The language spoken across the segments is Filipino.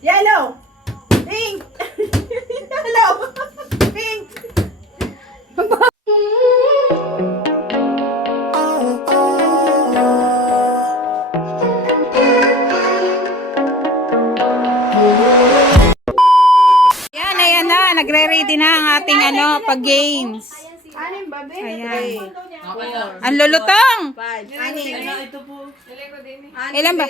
Yellow. Pink. Yellow. Pink. Yan, ayan na. Nagre-ready na ang ating pag-games. Anim ba, be? Ayan. Ang lulutong. 5. Anim. Ilan ba?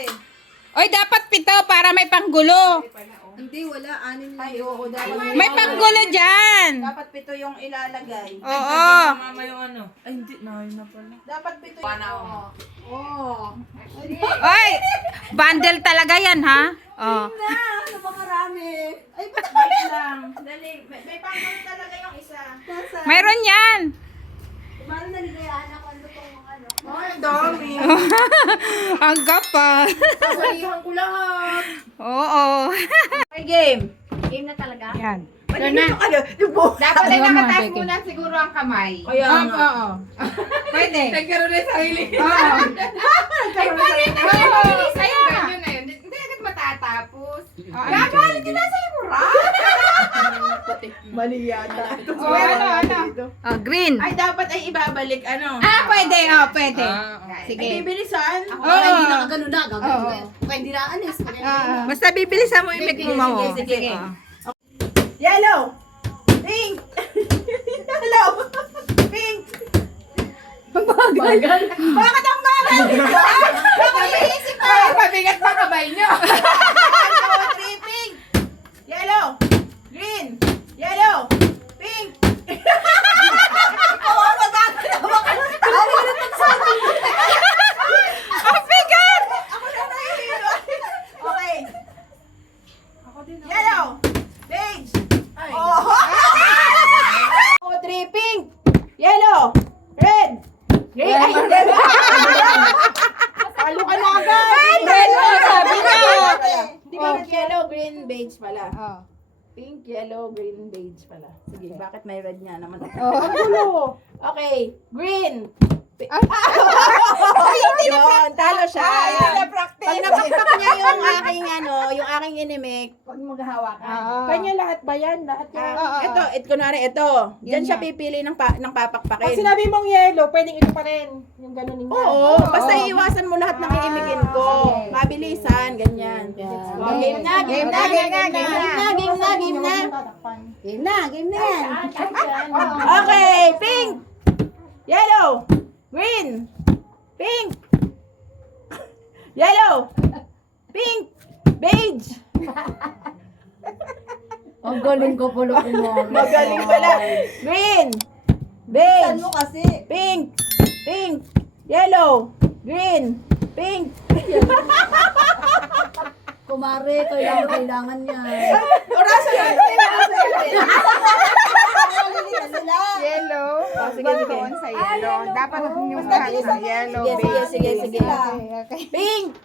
Oy, dapat 7 para may panggulo. Hindi, wala. Anim na. Ay, oo. Dapat May panggulo dyan. Dapat 7 yung ilalagay. Oo. Mama yung ano. Ay, hindi. Nakain na pala. Dapat 7 yung... Oo. Oy, bundle talaga yan, ha? Oh. Na, ano ba karami? Ay, ba't wait lang? Dali, may panggulo talaga yung isa. Nasa? Mayroon yan. Paano naligayaan ako ano tong ano? Ay, dami. Ang gapa. Salihan ko lahat. Oo. Okay, game. Game na talaga? Yan. Ano na? Dapat ay Ano naman, nakataas Beke? muna siguro ang kamay. Kaya nga. Oo. Pwede. Nagkaroon na sarili. Oo. Ay, bakit? Nagkaroon sa'yo. Ganyan na yun. Hindi agad matatapos. Gagalit yun na sa'yo, Mura. Mali yata. Oh, ano? Oh, green. Ay, dapat ay ibabalik, ano? Ah, pwede. Oh, pwede. Ay, Sige. bibilisan? Oo. Hindi na ganun na. Oo. Kaya hindi na anis. Basta bibilisan mo yung make mo. Sige. Yellow. Pink. Yellow. Pink. Bagal. Bakit ang bagal? Bakit iisip ko? Mabigat pa kamay nyo. 1, 2, 3, pink. Yellow. Green. Yellow. Pink. Ang bigat! Ako na nahihilo. Okay. Yellow. Beige. Oh. 2, 3, pink. Yellow. Red. Green. Ay, hindi. Talo ka na agad. Red mo, sabi ko. Di ba red, yellow, green, beige pala? Oh. Pink, yellow, green, beige pala. Sige, bakit may red nga naman? Oh. Ang gulo. Okay, green. Yun, talo siya. Ayan. Pag napakpak niya yung aking inimik, huwag maghahawak. Kanya lahat ba yan? Lahat yan? Ito, kunwari, ito. Diyan siya pipili ng papakpakin. Pag sinabi mong yellow, pwedeng ito pa rin. Yung ganun ninyo. Oo, basta iiwasan mo lahat ng iimigin ko. Mabilisan, ganyan. Oh, game na, game na, game na, game na, game na, game na. Game na, game na yan. Okay, pink, yellow, green, pink, yellow, pink, beige. Ang galing ko pala kumama. Magaling pala. Green, beige, pink, pink, yellow, green, pink. Kumare, kailangan niya. Orasan yan. Yellow. Sige, sige. Sa yellow. Dapat yung sa yellow. Sige, sige. Okay. Pink,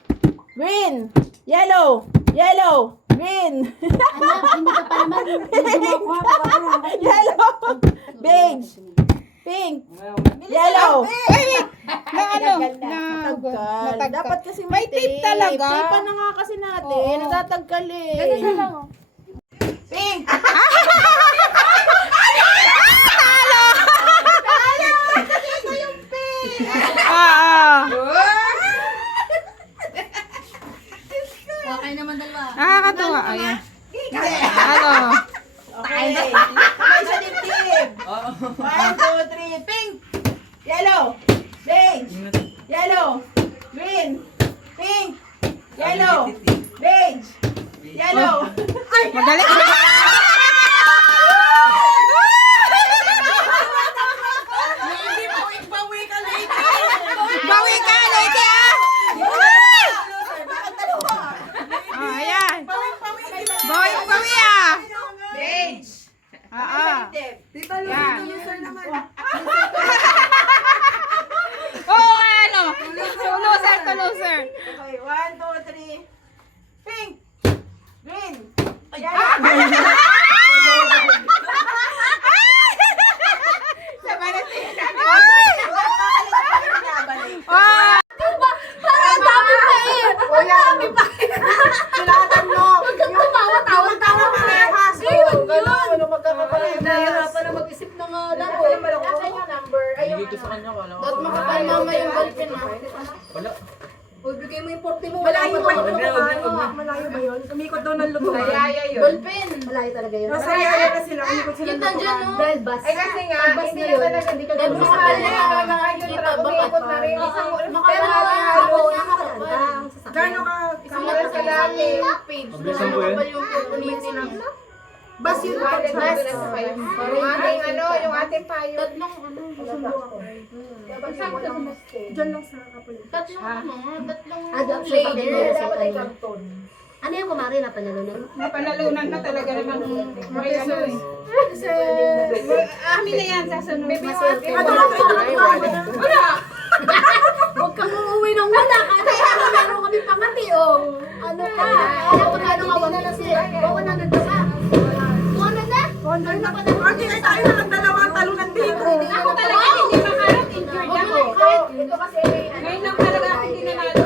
green, yellow, yellow, green, Anak, hindi ka pa naman. yellow, beige, pink, yellow. Na ano? Natagkal. Dapat kasi May tape talaga. Tape pa na nga kasi natin. Natatagkal eh. Pink. Okay naman dalawa. Nakakatuwa. Ayan. Ano? Okay. Sabay sa dibdib. 1, 2, 3, pink, yellow, beige, yellow, green, pink, yellow, beige, yellow. Magaling. Bawi ka, lady, ah! Oh, ayan. Bawi, ah! Beige. Oo. Dito Yan. naman. Oo, ano? Loser to loser. Okay, 1, 2, 3. Pink. Green. Yellow. Sabay na siya. Ah! Parang dami pa eh. Sulatan mo. Huwag kang Nag-isip na nga lang. Nasaan yung number? Ay, yung Dito sa kanya, wala ko. Dot makapal mama yung ballpen ah. Wala. Uy, bigay mo yung 40 mo. Malayo ba yun? Wala. Malayo ba yun? Umikot daw ng lutuan. Yaya yun. Ballpen. Malayo talaga yun. Nasa yaya na sila. Umikot sila Yun ng nandyan, lutuan. no? Dahil bus. Ay kasi nga, Bus hindi na na yun. talaga, hindi ka Dahil gusto makapal na na. yung umikot na rin. Isang Makapal na ako. Nakakalanta. Gano'n ka? isang oras ka lang eh, page. Mabilisan mo yan? Makapal yung ulitin ng... Bus yun. Bus. Bus. Yung ating ano, yung ating payo. Tatlong ano. Diyan lang sa kapulit. Tatlong layer. Dapat ay karton. Ano yung kumari na panalunan? Napanalunan na talaga naman. May ano eh. Amin na yan, sasunod. Maswerte mo. Huwag kang uuwi ng wala. Kaya meron kami pangati, oh. Ano ka? Kaya magkano ka? 100 ka ba? 200 na? 200 na pa na. Ate, ay tayo na lang dalawang talunan dito. Ako talaga hindi makarap. Injured ako. Ito kasi Ngayon lang talaga ako hindi nanalo.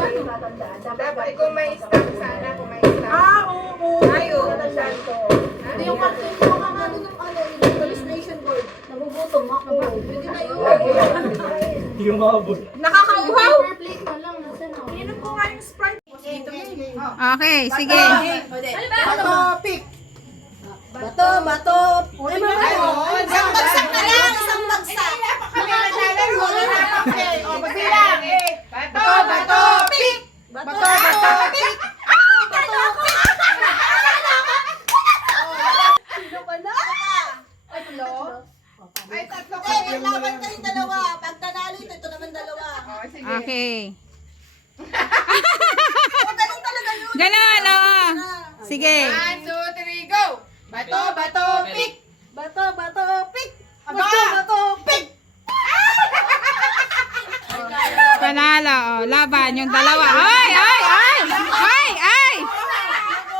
Dapat kung may stock sana, kung may stock. Oo. Ayo. Hindi yung cartoon ko mga ano ng ano, yung police station board. Nagugutom ako. Pwede na yun. Hindi ko makabot. Nakakauhaw. Paper plate na lang. Nasaan ako? Inom ko nga yung Sprite. Okay, sige. Topic. Bato, bato. Ay, Isang bagsak na lang. Isang bagsak. Kami naglalaro, wala na papel. O, magbilang. Bato, bato, pick! Bato, bato. Ay, tatlo kami. Laban kayong dalawa. Pag nanalo ito naman dalawa. O, sige. Okay. Ganun talaga yun. Ganon, oo. Sige. 1, 2, 3, go! Bato, bato, pick! Bato, bato, pick. Bato, bato, pick. Panalo, oh. Laban yung dalawa. Ay, ay, ay! Ay, ay!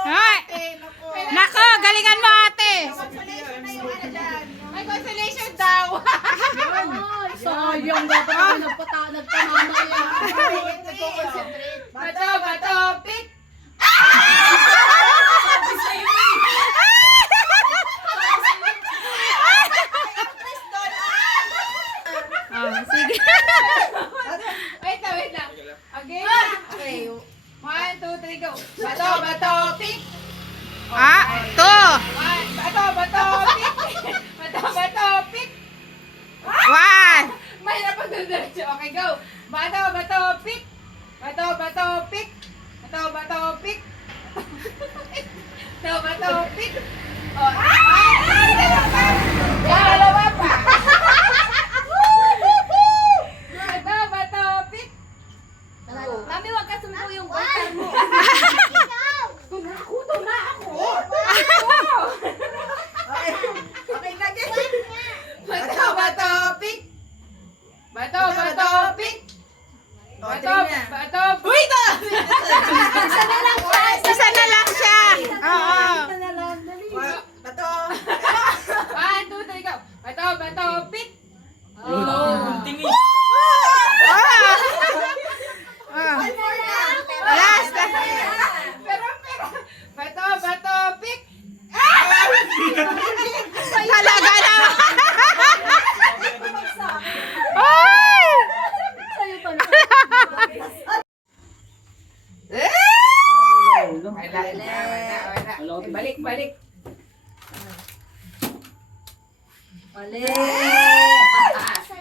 Ay! Nako, galingan mo ate. May consolation daw. Sayang dapat ako nagpanama yan. Bato, bato, pick! Oh, sige. Wait lang. Okay? Okay. 1, 2, 3, go! Bato, bato, pick! Ah, to. Bato, bato, pick! Bato, bato, pick! One. Mahirap pag diretso. Okay, go! Bato, bato, pick! Bato, bato, pick! Bato, bato, pick! Bato, bato, pick! Oh, ay! Dalawa pa! Bato, bato, pick! Mami, wag ka sumpo yung boyfriend mo. Tumakuto na ako! Okay, lagi. Bato, bato, pick! Bato, bato, pick! Bato, bato, wait! Isa na lang siya. Oo. Bato. 1, 2, 3, go! Bato, bato, pick! Tingin. Ah. Last. Bato, bato, pick! Talaga na. Ay! Wala. Balik, balik.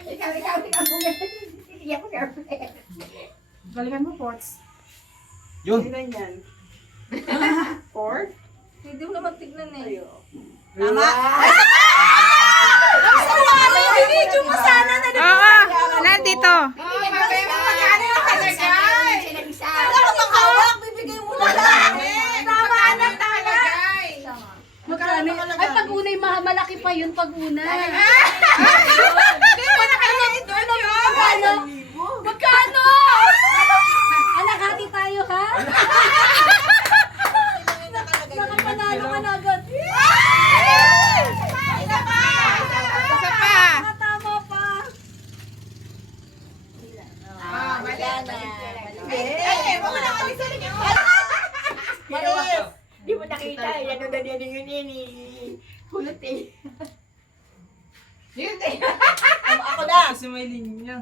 Ikaw. Iyak ko. Galingan mo, Pots. Yun. Ganyan. Four. Hindi mo naman tignan eh. Tama. Video mo sana na Oo. Nandito. Mabay mo magkano na kalagay? Wala kang hawak. Bibigay mo na lang. Tama na talagay. Magkano ka Ay, pag unay malaki pa yun pag unay. Hindi mo na kayo ito yun. Magkano? Anak, hati tayo ha? Nakapanalo ka na agad. Isa pa. Isa pa. Tama pa. Mali. Huwag mo na alisan niyo. Malis. Di mo nakita. Yan ang ganyan. Hulot eh. Ako na. Kasi may linya.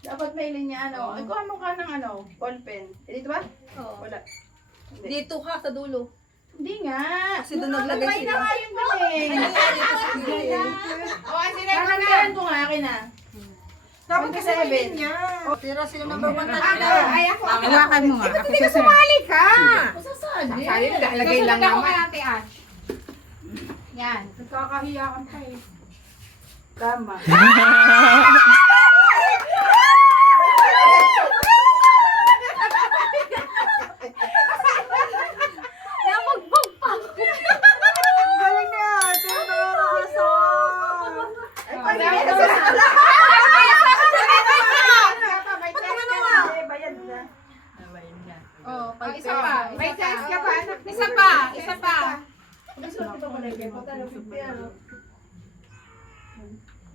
Dapat may linya, ano. Ay, kuha mo ka ng ano, ballpen. Dito ba? Oo. Wala. Hindi. Dito ka sa dulo. Hindi nga. Kasi doon naglagay Sabay na sila. nga yung galing. O, kasi na Kakamihan ko nga, akin na. Dapat kasi may 27. linya. Tira sila number 1 na Ako, sila. ay ako. Hawakan mo nga. Ako susunod. Sumali ka. Masasali. Sali na, lagay lang Susunod ako naman. kay Ate Ash. Yan. Nagkakahiya ka pa eh. Tama. Galing na yan. Ito na nakakasa. Ay, pag-ibig Tama. sa sala. Bayad na. Oh, Oh, isa pa. May chance ka pa. anak. Isa pa. Isa pa.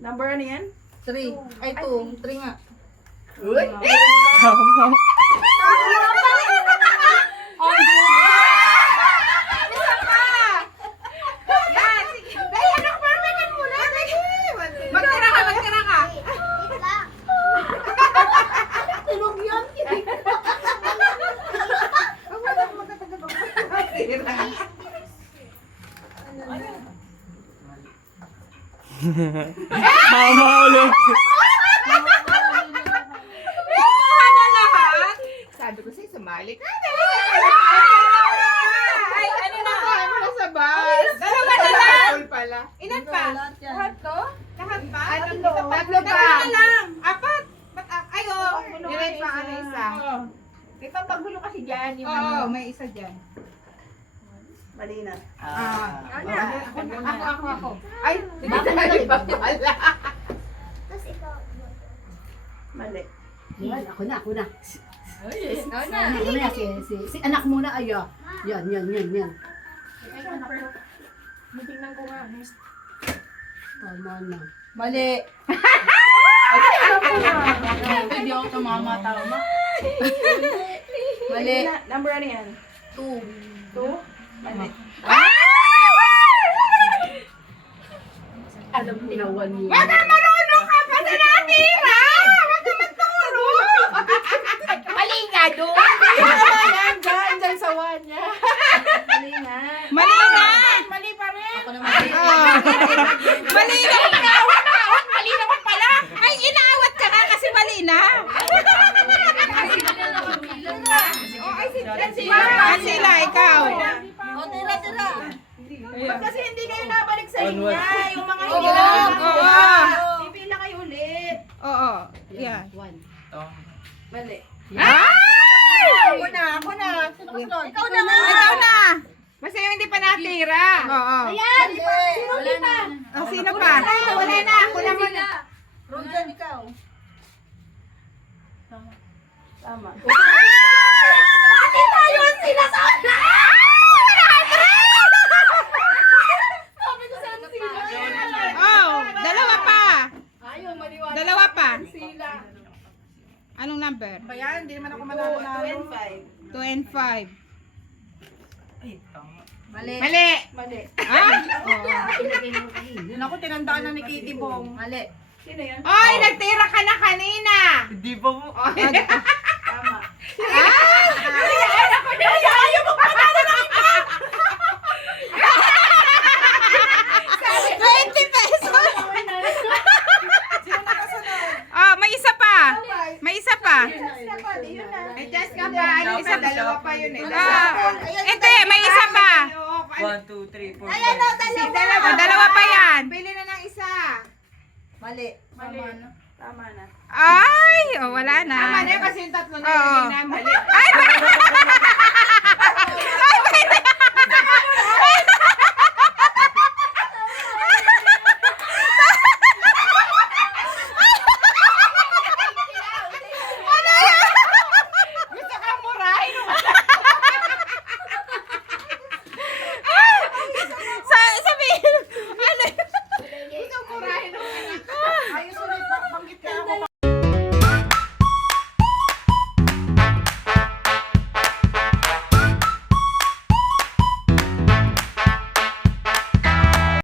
Number ano yan? 3. Ay, 2. 3 nga. Uy! Yan, sige. Dahil anak, perfectan mo na. Magtira ka. Magtira ka. Tulog yan. Tama ulit. Ano lahat? Sabi ko sa'yo, sumali ka. Ay, ano na? Ano na sa bus? Dalawa na lang. Full pala. Ilan pa? Lahat yan. Lahat to? Lahat pa? Tatlo pa. Dalawa na lang. Apat. Ay, oh. Direct pa ano isa. May papagulo kasi dyan. Yung Oo, ano. may isa dyan. Mali na. Ako. Ay, hindi tayo pa pala. Mali. Yan, ako na. Ano na? Ako na, si anak muna, ayo. Yan. Tingnan ko nga. Tama na. Mali. Hindi ako tumama, tama. Mali. Number ano yan? 2. 2? Mali. Alam mo, tinawan mo. Wag kang marunong ka pa sa natira! Wag kang magturo! Mali nga doon! Yan, dyan sa one. Mali na. Mali na. Mali pa rin. Ako naman. Mali. Mali na. Mali naman pala! Ay, inaawat ka na kasi mali na. Oh, ay, si Sila, ikaw. O, tira. Kasi hindi kayo nabalik sa On linya. one. Yung mga Oo, hindi na oo. Pipila kayo ulit. Oo. Yan. One. Mali. Ako na. Sino kasunod? Ikaw na nga. Ikaw na. Basta yung hindi pa natira. Oo. Ayan. Sino Wala na. Oh, sino pa? Wala na, ako naman na. Rojan, ikaw. Tama. Bakit tayo ang sinasabi? Sabi ko saan sila. Oh, dalawa pa. Ayaw, maliwanag. Dalawa pa. Sila. Anong number? Bayan, hindi naman ako 2 and 5. 2 and 5. Mali. Mali. Mali. Ah? Yun ako, tinandaan na ni Kitty Bong. Mali. Sino yan? Oy, nagtira ka na kanina. Hindi pa mo. Tama. Ayaw mo pa na 20 pesos! Oh, may isa pa. May isa pa. Yun na. May chance ka pa. Ano isa, dalawa pa yun eh. Ito, may isa pa. 1, 2, 3, 4, 5. Oh, dalawa pa yan. Pili na ng isa. Mali. Mali. Tama na. Ay, oh, wala na. Tama na yun kasi yung tatlo na Oo. yun na mali. Ay,